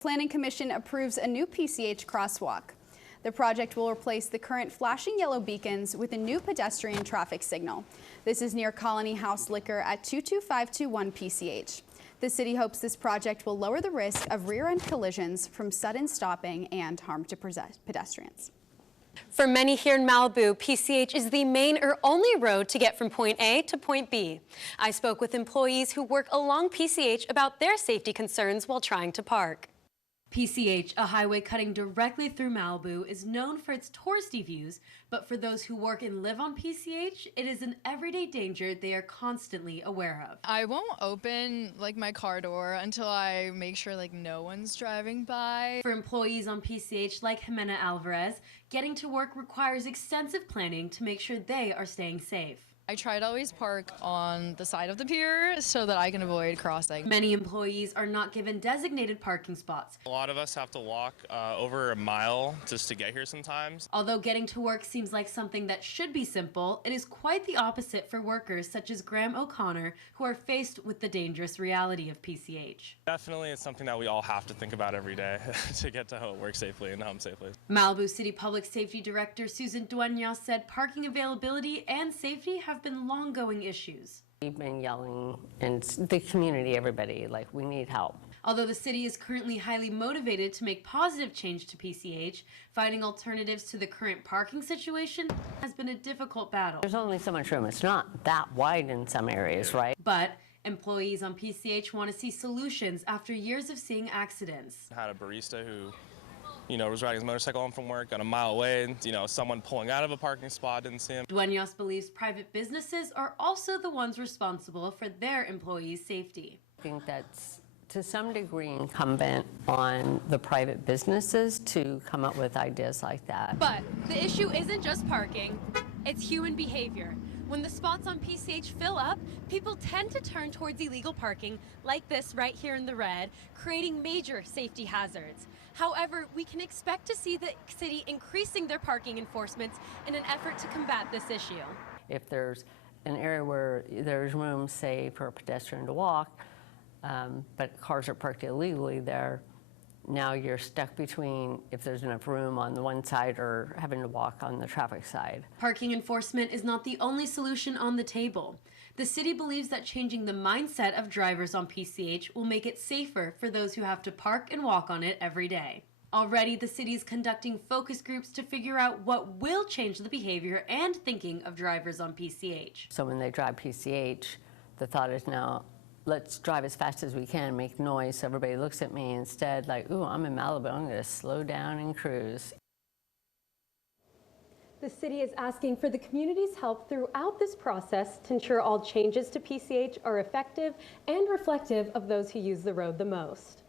Planning Commission approves a new PCH crosswalk. The project will replace the current flashing yellow beacons with a new pedestrian traffic signal. This is near Colony House Liquor at 22521 PCH. The city hopes this project will lower the risk of rear-end collisions from sudden stopping and harm to pedestrians. For many here in Malibu, PCH is the main or only road to get from point A to point B. I spoke with employees who work along PCH about their safety concerns while trying to park. PCH, a highway cutting directly through Malibu, is known for its touristy views, but for those who work and live on PCH, it is an everyday danger they are constantly aware of. I won't open my car door until I make sure no one's driving by. For employees on PCH like Jimena Alvarez, getting to work requires extensive planning to make sure they are staying safe. I try to always park on the side of the pier so that I can avoid crossing. Many employees are not given designated parking spots. A lot of us have to walk over a mile just to get here sometimes. Although getting to work seems like something that should be simple, it is quite the opposite for workers such as Graham O'Connor, who are faced with the dangerous reality of PCH. Definitely it's something that we all have to think about every day to get to work safely and home safely. Malibu City Public Safety Director Susan Duenas said parking availability and safety have been long-going issues. We've been yelling, and the community, everybody, we need help. Although the city is currently highly motivated to make positive change to PCH, finding alternatives to the current parking situation has been a difficult battle. There's only so much room. It's not that wide in some areas, right? But employees on PCH want to see solutions after years of seeing accidents. I had a barista who was riding his motorcycle home from work, got a mile away, and, someone pulling out of a parking spot didn't see him. Duenas believes private businesses are also the ones responsible for their employees' safety. I think that's, to some degree, incumbent on the private businesses to come up with ideas like that. But the issue isn't just parking, it's human behavior. When the spots on PCH fill up, people tend to turn towards illegal parking, like this right here in the red, creating major safety hazards. However, we can expect to see the city increasing their parking enforcements in an effort to combat this issue. If there's an area where there's room, say, for a pedestrian to walk, but cars are parked illegally there, now you're stuck between if there's enough room on the one side or having to walk on the traffic side. Parking enforcement is not the only solution on the table. The city believes that changing the mindset of drivers on PCH will make it safer for those who have to park and walk on it every day. Already, the city is conducting focus groups to figure out what will change the behavior and thinking of drivers on PCH. So when they drive PCH, the thought is now, let's drive as fast as we can, make noise so everybody looks at me instead ooh, I'm in Malibu, I'm going to slow down and cruise. The city is asking for the community's help throughout this process to ensure all changes to PCH are effective and reflective of those who use the road the most.